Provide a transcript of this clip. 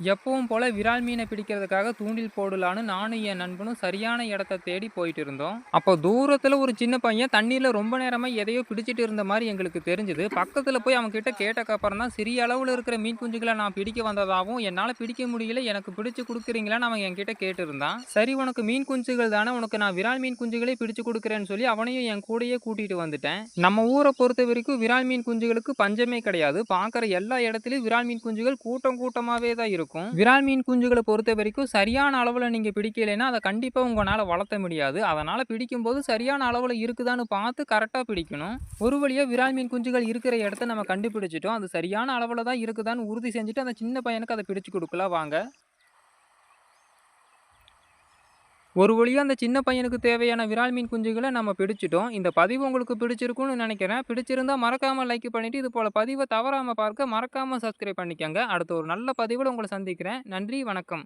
எப்பவும் போல விரால் மீனை பிடிக்கிறதுக்காக தூண்டில் போடலான்னு நானும் என் நண்பனும் சரியான இடத்த தேடி போயிட்டு இருந்தோம். அப்போ தூரத்துல ஒரு சின்ன பையன் தண்ணீர்ல ரொம்ப நேரமா எதையோ பிடிச்சிட்டு இருந்த மாதிரி எங்களுக்கு தெரிஞ்சது. பக்கத்துல போய் அவன் கிட்ட கேட்டக்கு அப்புறம் தான் சிறிய அளவுல இருக்கிற மீன் குஞ்சுகளை நான் பிடிக்க வந்ததாகவும், என்னால பிடிக்க முடியல எனக்கு பிடிச்சு கொடுக்குறீங்களான்னு அவன் என்கிட்ட கேட்டிருந்தான். சரி உனக்கு மீன் குஞ்சுகள் தானே, உனக்கு நான் விரால் மீன் குஞ்சுகளே பிடிச்சு கொடுக்குறேன்னு சொல்லி அவனையும் என் கூடயே கூட்டிட்டு வந்துட்டேன். நம்ம ஊரை பொறுத்த வரைக்கும் விரால் மீன் குஞ்சுகளுக்கு பஞ்சமே கிடையாது. பார்க்குற எல்லா இடத்துலயும் விரால் மீன் குஞ்சுகள் கூட்டம் கூட்டமாவே தான் இருக்கும். விரால் மீன் குஞ்சுகளை பொறுத்த வரைக்கும் சரியான அளவுல நீங்க பிடிக்கலைன்னா அதை கண்டிப்பா உங்களால வளர்த்த முடியாது. அதனால பிடிக்கும்போது சரியான அளவுல இருக்குதான்னு பார்த்து கரெக்டா பிடிக்கணும். ஒரு வழியா விரால் மீன் குஞ்சுகள் இருக்கிற இடத்த நம்ம கண்டுபிடிச்சிட்டோம். அது சரியான அளவுல தான் இருக்குதான்னு உறுதி செஞ்சுட்டு அந்த சின்ன பையனுக்கு அதை பிடிச்சு கொடுக்கலாம் வாங்க. ஒரு வழியா அந்த சின்ன பையனுக்கு தேவையான விரால் மீன் குஞ்சுகளை நம்ம பிடிச்சிட்டோம். இந்த பதிவு உங்களுக்கு பிடிச்சிருக்கும்னு நினைக்கிறேன். பிடிச்சிருந்தா மறக்காம லைக் பண்ணிட்டு இது போல பதிவை தவறாம பார்க்க மறக்காம சப்ஸ்கிரைப் பண்ணிக்கங்க. அடுத்த ஒரு நல்ல பதிவுல உங்களை சந்திக்கிறேன். நன்றி, வணக்கம்.